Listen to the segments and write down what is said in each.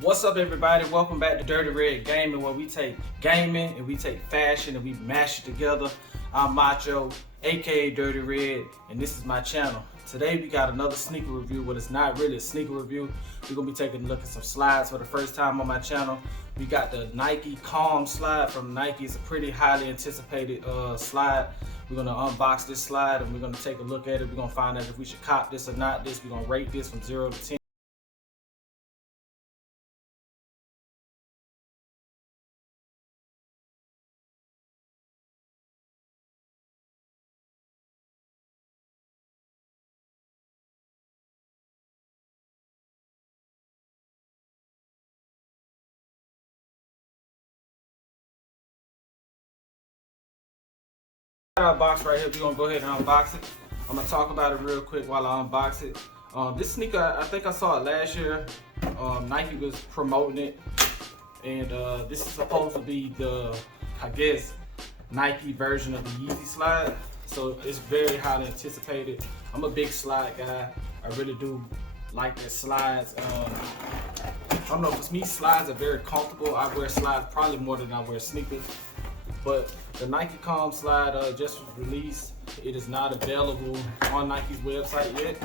What's up, everybody? Welcome back to Dirty Red Gaming, where we take gaming and we take fashion and we mash it together. I'm Macho, aka Dirty Red, and this is my channel. Today we got another sneaker review, but it's not really a sneaker review. We're gonna be taking a look at some slides for the first time on my channel. We got the Nike Calm slide from Nike. It's a pretty highly anticipated slide. We're gonna unbox this slide and we're gonna take a look at it. We're gonna find out if we should cop this or not. We're gonna rate this from 0 to 10. Our box right here, we're gonna go ahead and unbox it. I'm gonna talk about it real quick while I unbox it. This sneaker, I think I saw it last year. Nike was promoting it, and this is supposed to be the, I guess, Nike version of the Yeezy Slide. So it's very highly anticipated. I'm a big slide guy. I really do like that slides. I don't know, for me, slides are very comfortable. I wear slides probably more than I wear sneakers. But the Nike Calm slide just was released. It is not available on Nike's website yet.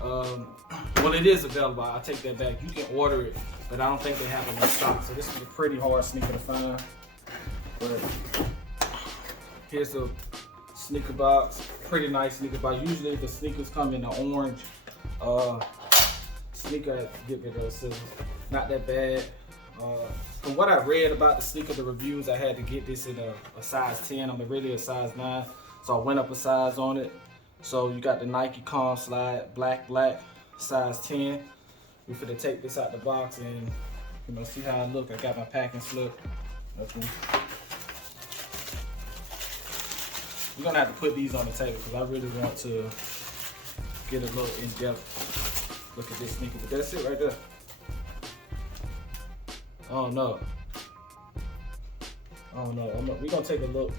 Well, it is available. I'll take that back. You can order it, but I don't think they have it in stock. So this is a pretty hard sneaker to find. But here's the sneaker box. Pretty nice sneaker box. Usually the sneakers come in the orange. Sneaker, get rid of those scissors. Not that bad. From what I read about the sneaker, the reviews, I had to get this in a size 10. I'm really a size 9, so I went up a size on it. So you got the Nike Calm slide, black, size 10. We're finna take this out the box and see how it look. I got my packing slip. Okay. We're gonna have to put these on the table because I really want to get a little in-depth look at this sneaker. But that's it right there. Oh no. We're gonna take a little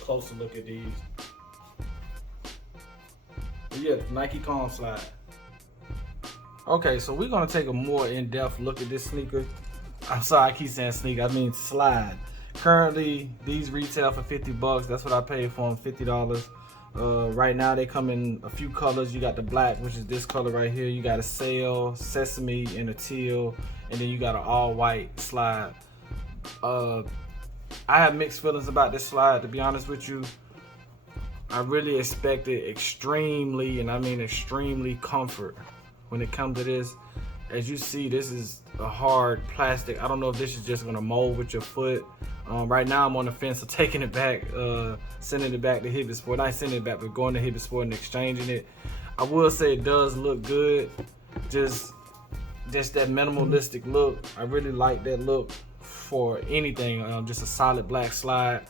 closer look at these. But yeah, Nike Calm slide. Okay, so we're gonna take a more in-depth look at this sneaker. I'm sorry, I keep saying sneaker, I mean slide. Currently, these retail for 50 bucks. That's what I paid for them, $50. Right now they come in a few colors. You got the black, which is this color right here. You got a sail, sesame, and a teal, and then you got an all white slide. I have mixed feelings about this slide, to be honest with you. I really expected extremely, and I mean extremely, comfort when it comes to this. As you see, this is a hard plastic. I don't know if this is just gonna mold with your foot. Right now I'm on the fence of taking it back, sending it back to Hibbett Sport. Not sending it back, but going to Hibbett Sport and exchanging it. I will say it does look good. Just that minimalistic look. I really like that look for anything. Just a solid black slide.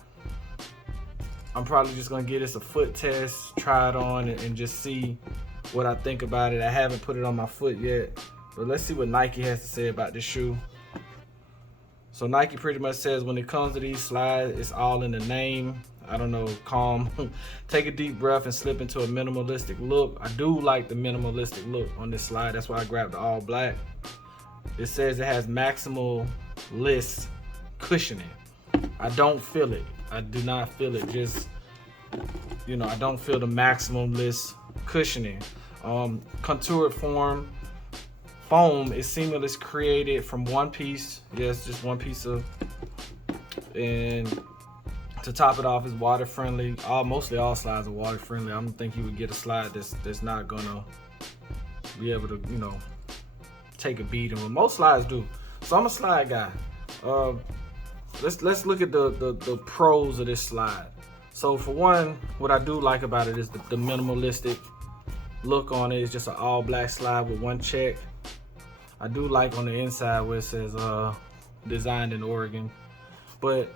I'm probably just gonna give this a foot test, try it on, and just see what I think about it. I haven't put it on my foot yet, but let's see what Nike has to say about this shoe. So Nike pretty much says when it comes to these slides, it's all in the name. I don't know, calm. Take a deep breath and slip into a minimalistic look. I do like the minimalistic look on this slide. That's why I grabbed the all black. It says it has maximalist cushioning. I don't feel it. I do not feel it. Just, I don't feel the maximalist cushioning. Contoured foam is seamless, created from one piece. Yes, just one piece of, and to top it off is water friendly. Mostly all slides are water friendly. I don't think you would get a slide that's not gonna be able to, take a beating. Well, most slides do. So I'm a slide guy. Let's look at the pros of this slide. So for one, what I do like about it is the minimalistic look on it. It's just an all black slide with one check. I do like on the inside where it says designed in Oregon. But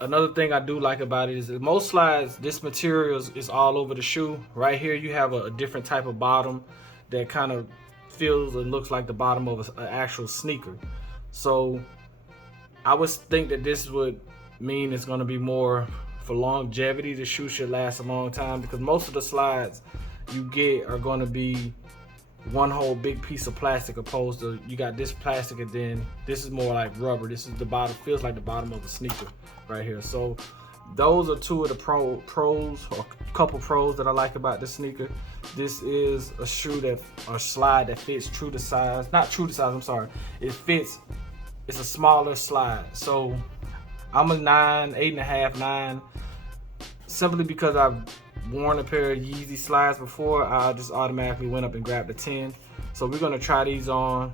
another thing I do like about it is that most slides, this material is all over the shoe. Right here you have a different type of bottom that kind of feels and looks like the bottom of an actual sneaker. So I would think that this would mean it's going to be more for longevity. The shoe should last a long time, because most of the slides you get are going to be one whole big piece of plastic, opposed to you got this plastic and then this is more like rubber. This is the bottom, feels like the bottom of the sneaker right here. So those are two of the pros, or a couple pros that I like about this sneaker. This is a shoe or slide that fits true to size. Not true to size, I'm sorry. It fits, it's a smaller slide. So I'm a 9, 8.5, 9. Simply because I've worn a pair of Yeezy Slides before, I just automatically went up and grabbed a 10. So we're gonna try these on.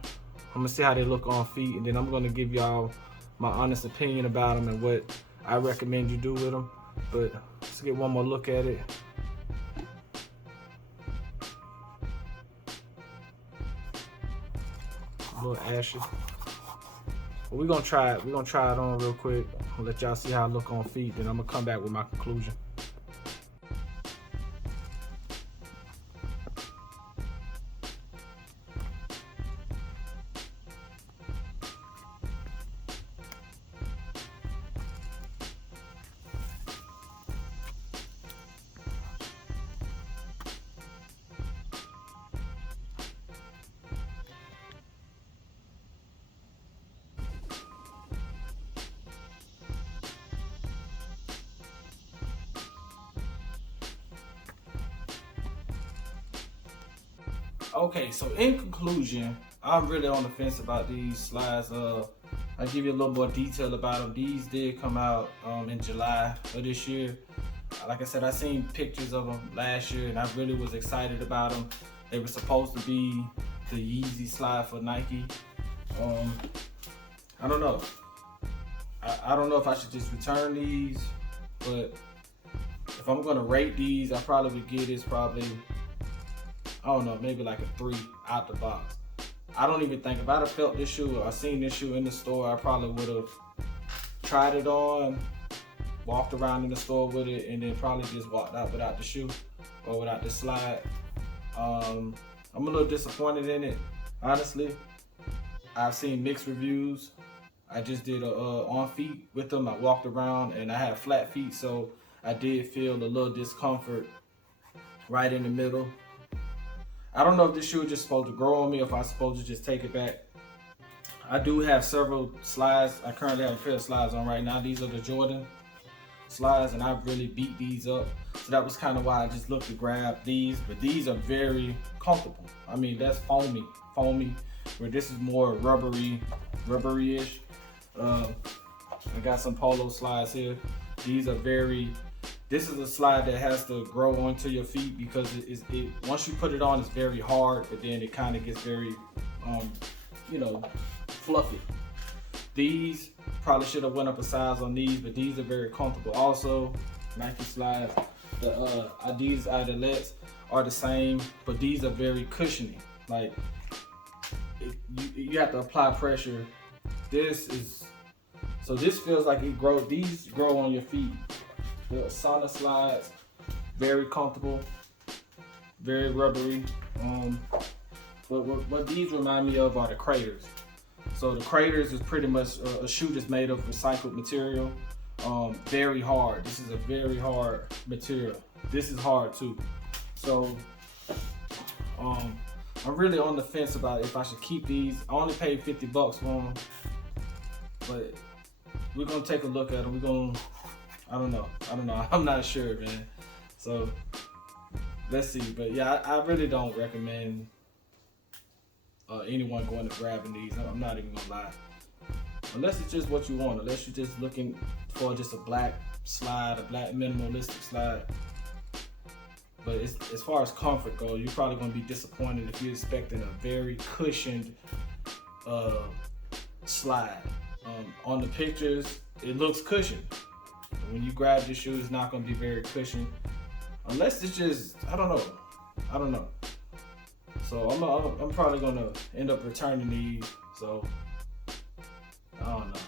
I'm gonna see how they look on feet, and then I'm gonna give y'all my honest opinion about them and what I recommend you do with them. But let's get one more look at it. A little ashy. But we're gonna try it. We're gonna try it on real quick. I'll let y'all see how it look on feet, then I'm gonna come back with my conclusion. Okay, so in conclusion, I'm really on the fence about these slides. I'll give you a little more detail about them. These did come out in July of this year. Like I said, I seen pictures of them last year and I really was excited about them. They were supposed to be the Yeezy Slide for Nike. I don't know. I don't know if I should just return these, but if I'm gonna rate these, I probably would give this I don't know, maybe like a 3 out the box. I don't even think, if I'd have felt this shoe or I seen this shoe in the store, I probably would have tried it on, walked around in the store with it, and then probably just walked out without the shoe or without the slide. I'm a little disappointed in it, honestly. I've seen mixed reviews. I just did a on feet with them. I walked around and I had flat feet, so I did feel a little discomfort right in the middle. I don't know if this shoe is just supposed to grow on me or if I'm supposed to just take it back. I do have several slides. I currently have a pair of slides on right now. These are the Jordan slides and I've really beat these up. So that was kind of why I just looked to grab these, but these are very comfortable. I mean, that's foamy, where this is more rubbery-ish. I got some polo slides here. These are this is a slide that has to grow onto your feet because once you put it on, it's very hard, but then it kind of gets very, fluffy. These probably should have went up a size on these, but these are very comfortable. Also, Nike slides, the Adidas Adelettes are the same, but these are very cushiony. Like you have to apply pressure. This feels like these grow on your feet. The Sauna slides, very comfortable, very rubbery. But what these remind me of are the Craters. So the Craters is pretty much a shoe that's made of recycled material. Very hard. This is a very hard material. This is hard too. So I'm really on the fence about if I should keep these. I only paid $50 for them, but we're gonna take a look at them. I don't know. I'm not sure, man. So let's see. But yeah, I really don't recommend anyone going to grabbing these. I'm not even gonna lie. Unless it's just what you want. Unless you're just looking for just a black slide, a black minimalistic slide. But as far as comfort goes, you're probably gonna be disappointed if you're expecting a very cushioned slide. On the pictures, it looks cushioned. When you grab this shoe, it's not going to be very cushioned. Unless it's just, I don't know. So I'm probably going to end up returning these. So, I don't know.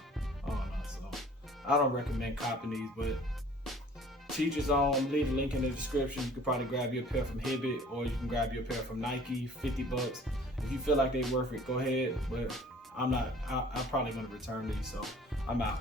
So, I don't recommend copying these, but to each his own. Leave the link in the description. You can probably grab your pair from Hibbett or you can grab your pair from Nike, $50. If you feel like they're worth it, go ahead. But I'm probably going to return these, so I'm out.